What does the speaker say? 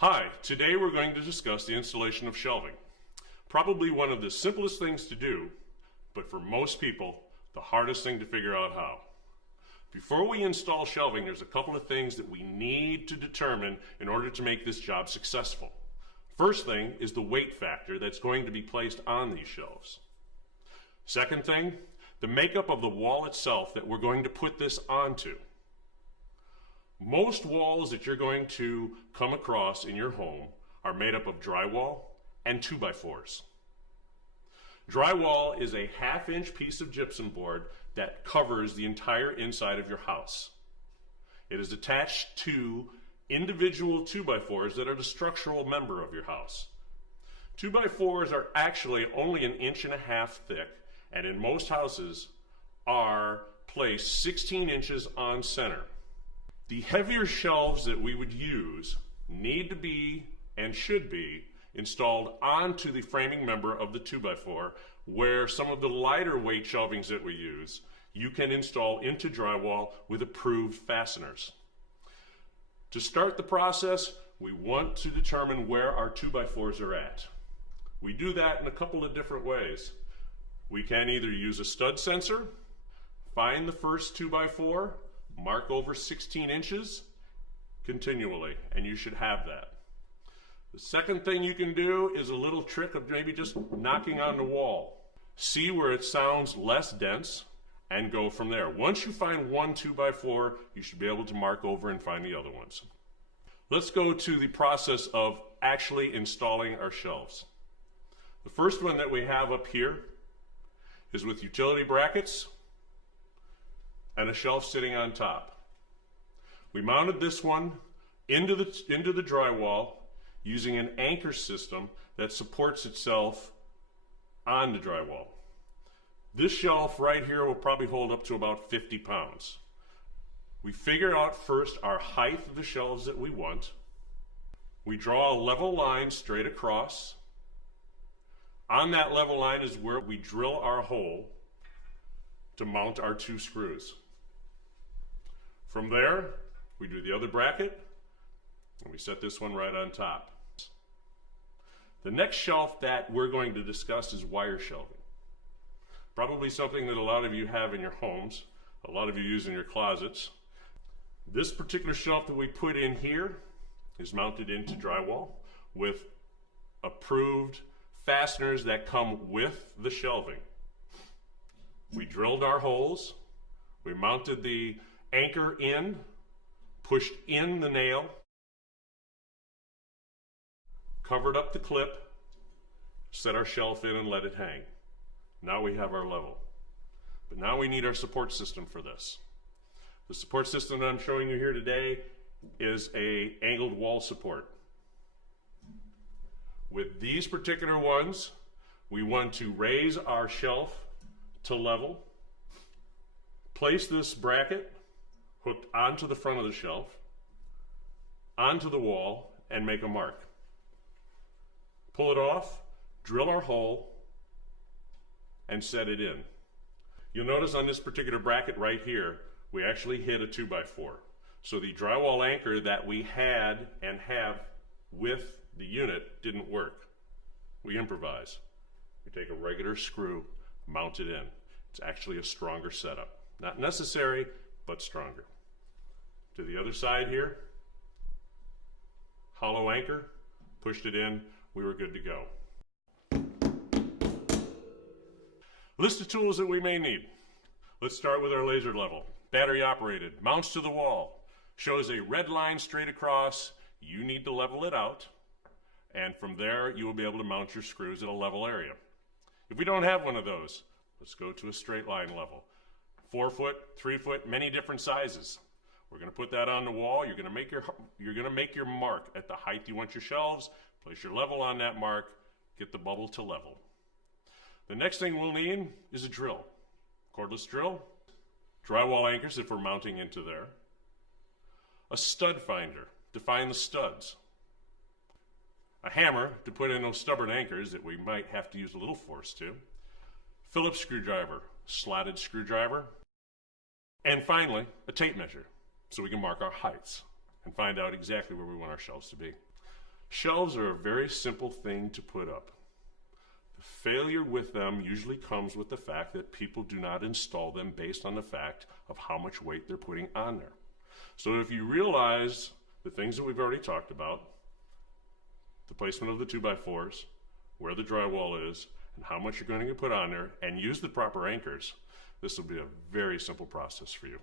Hi, today we're going to discuss the installation of shelving. Probably one of the simplest things to do, but for most people, the hardest thing to figure out how. Before we install shelving, there's a couple of things that we need to determine in order to make this job successful. First thing is the weight factor that's going to be placed on these shelves. Second thing, the makeup of the wall itself that we're going to put this onto. Most walls that you're going to come across in your home are made up of drywall and 2x4s. Drywall is a half-inch piece of gypsum board that covers the entire inside of your house. It is attached to individual 2x4s that are the structural member of your house. 2x4s are actually only 1.5 inches thick, and in most houses are placed 16 inches on center. The heavier shelves that we would use need to be and should be installed onto the framing member of the 2x4, where some of the lighter weight shelvings that we use you can install into drywall with approved fasteners. To start the process, we want to determine where our 2x4s are at. We do that in a couple of different ways. We can either use a stud sensor, find the first 2x4, mark over 16 inches continually, and you should have that. The second thing you can do is a little trick of maybe just knocking on the wall. See where it sounds less dense and go from there. Once you find one 2x4, you should be able to mark over and find the other ones. Let's go to the process of actually installing our shelves. The first one that we have up here is with utility brackets and a shelf sitting on top. We mounted this one into the drywall using an anchor system that supports itself on the drywall. This shelf right here will probably hold up to about 50 pounds. We figure out first our height of the shelves that we want. We draw a level line straight across. On that level line is where we drill our hole to mount our 2 screws. From there, we do the other bracket, and we set this one right on top. The next shelf that we're going to discuss is wire shelving. Probably something that a lot of you have in your homes, a lot of you use in your closets. This particular shelf that we put in here is mounted into drywall with approved fasteners that come with the shelving. We drilled our holes, we mounted the anchor in, pushed in the nail, covered up the clip, set our shelf in and let it hang. Now we have our level. But now we need our support system for this. The support system that I'm showing you here today is an angled wall support. With these particular ones, we want to raise our shelf to level, place this bracket hooked onto the front of the shelf, onto the wall, and make a mark. Pull it off, drill our hole, and set it in. You'll notice on this particular bracket right here, we actually hit a 2x4. So the drywall anchor that we had and have with the unit didn't work. We improvise. We take a regular screw, mount it in. It's actually a stronger setup. Not necessary, but stronger. To the other side here, hollow anchor, pushed it in, we were good to go. List of tools that we may need. Let's start with our laser level. Battery operated, mounts to the wall, shows a red line straight across. You need to level it out, and from there you will be able to mount your screws at a level area. If we don't have one of those, let's go to a straight line level. 4 foot, 3 foot, many different sizes. We're going to put that on the wall. You're going to make your mark at the height you want your shelves. Place your level on that mark. Get the bubble to level. The next thing we'll need is a drill. Cordless drill. Drywall anchors if we're mounting into there. A stud finder to find the studs. A hammer to put in those stubborn anchors that we might have to use a little force to. Phillips screwdriver, slotted screwdriver. And finally, a tape measure so we can mark our heights and find out exactly where we want our shelves to be. Shelves are a very simple thing to put up. The failure with them usually comes with the fact that people do not install them based on the fact of how much weight they're putting on there. So if you realize the things that we've already talked about, the placement of the 2x4s, where the drywall is, and how much you're going to put on there, and use the proper anchors, this will be a very simple process for you.